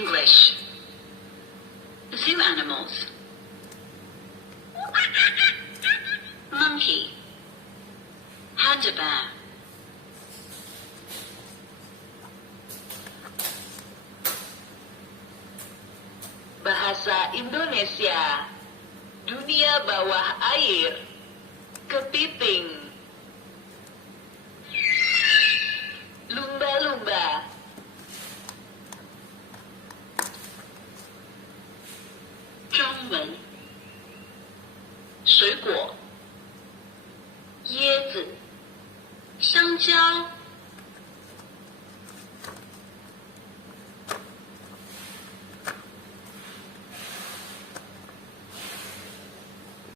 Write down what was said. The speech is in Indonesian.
English. Zoo animals. Monkey. Panda bear. Bahasa Indonesia. Dunia bawah air. Kepiting. Lumba-lumba. Zhongwen. 水果。椰子。香蕉。